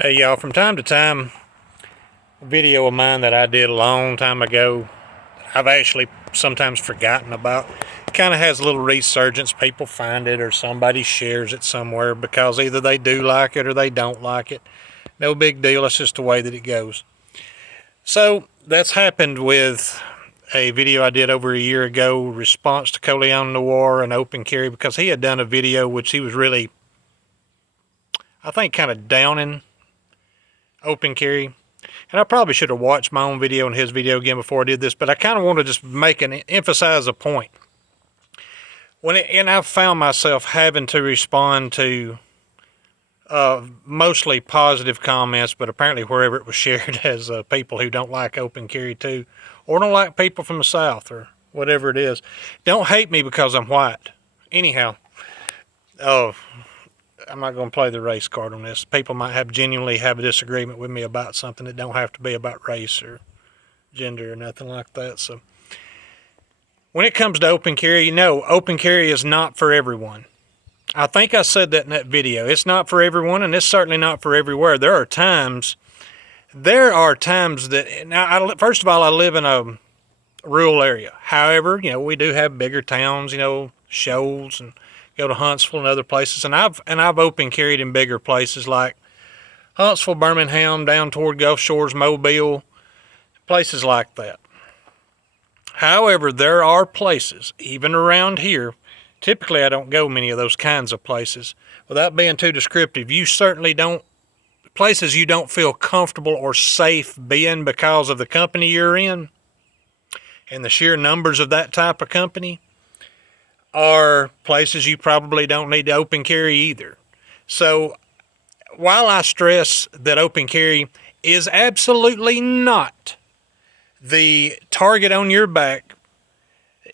Hey y'all, from time to time, a video of mine that I did a long time ago, I've actually sometimes forgotten about. It kind of has a little resurgence. People find it or somebody shares it somewhere because either they do like it or they don't like it. No big deal, it's just the way that it goes. So that's happened with a video I did over a year ago, response to Colion, Noir, and Open Carry, because he had done a video which he was really, I think, kind of downing Open Carry. And I probably should have watched my own video and his video again before I did this, but I kind of want to just emphasize a point. And I've found myself having to respond to mostly positive comments, but apparently wherever it was shared as people who don't like Open Carry too, or don't like people from the South or whatever it is. Don't hate me because I'm white. Anyhow, I'm not going to play the race card on this. People might genuinely have a disagreement with me about something that don't have to be about race or gender or nothing like that. So when it comes to Open Carry, Open Carry is not for everyone. I think I said that in that video. It's not for everyone, and it's certainly not for everywhere. There are times that, now, first of all, I live in a rural area. However, we do have bigger towns, Shoals, and go to Huntsville and other places, and I've open carried in bigger places like Huntsville, Birmingham, down toward Gulf Shores, Mobile, places like that. However, there are places, even around here, typically I don't go many of those kinds of places. Without being too descriptive, you certainly don't, places you don't feel comfortable or safe being because of the company you're in and the sheer numbers of that type of company, are places you probably don't need to open carry either. So while I stress that open carry is absolutely not the target on your back,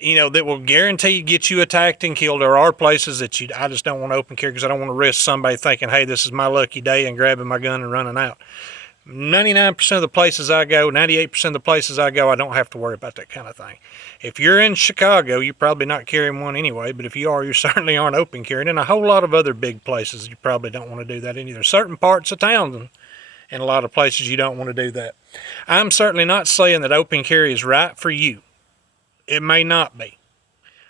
that will guarantee get you attacked and killed, there are places that I just don't want to open carry because I don't want to risk somebody thinking, hey, this is my lucky day, and grabbing my gun and running out. 99% of the places I go, 98% of the places I go, I don't have to worry about that kind of thing. If you're in Chicago, you're probably not carrying one anyway, but if you are, you certainly aren't open carrying. And a whole lot of other big places, you probably don't want to do that in either. Certain parts of town and a lot of places you don't want to do that. I'm certainly not saying that open carry is right for you. It may not be.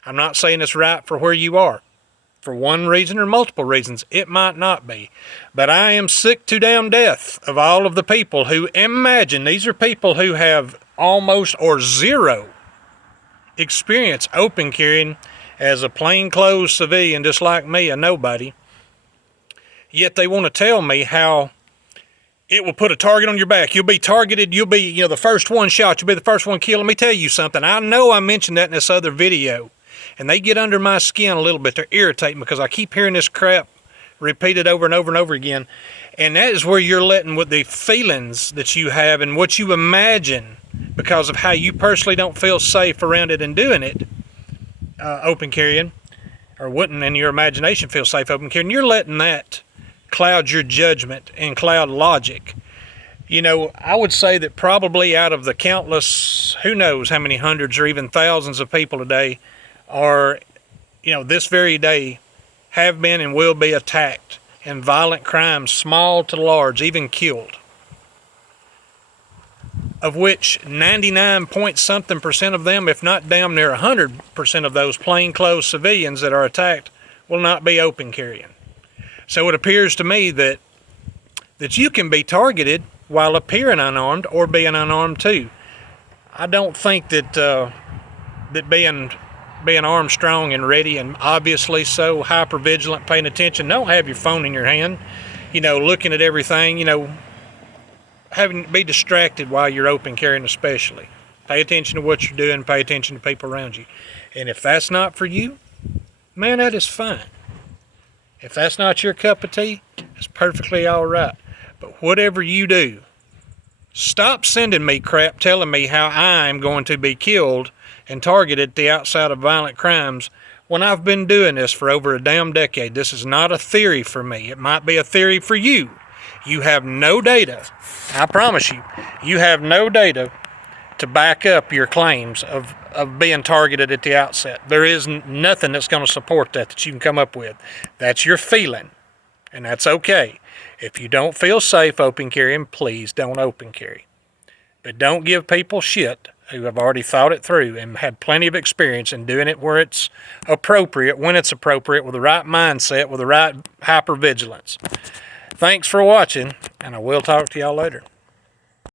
I'm not saying it's right for where you are. For one reason or multiple reasons, it might not be. But I am sick to damn death of all of the people who imagine, these are people who have almost or zero experience open carrying as a plainclothes civilian, just like me, a nobody. Yet they want to tell me how it will put a target on your back. You'll be targeted. You'll be, the first one shot. You'll be the first one killed. Let me tell you something. I know I mentioned that in this other video. And they get under my skin a little bit. They're irritating because I keep hearing this crap repeated over and over and over again. And that is where you're letting with the feelings that you have and what you imagine because of how you personally don't feel safe around it and doing it, open carrying, or wouldn't in your imagination feel safe open carrying. You're letting that cloud your judgment and cloud logic. I would say that probably out of the countless, who knows how many hundreds or even thousands of people today are, this very day have been and will be attacked in violent crimes, small to large, even killed, of which 99 point something percent of them, if not damn near 100% of those plainclothes civilians that are attacked, will not be open carrying. So it appears to me that you can be targeted while appearing unarmed or being unarmed too. I don't think that being armed, strong, and ready, and obviously so hyper-vigilant, paying attention. Don't have your phone in your hand, looking at everything, be distracted while you're open carrying especially. Pay attention to what you're doing, pay attention to people around you. And if that's not for you, man, that is fine. If that's not your cup of tea, it's perfectly all right. But whatever you do, stop sending me crap telling me how I'm going to be killed and targeted at the outside of violent crimes when I've been doing this for over a damn decade. This is not a theory for me. It might be a theory for you. You have no data. I promise you, you have no data to back up your claims of being targeted at the outset. There is nothing that's going to support that you can come up with. That's your feeling, and that's okay. If you don't feel safe open carrying, please don't open carry. But don't give people shit who have already thought it through and had plenty of experience in doing it where it's appropriate, when it's appropriate, with the right mindset, with the right hypervigilance. Thanks for watching, and I will talk to y'all later.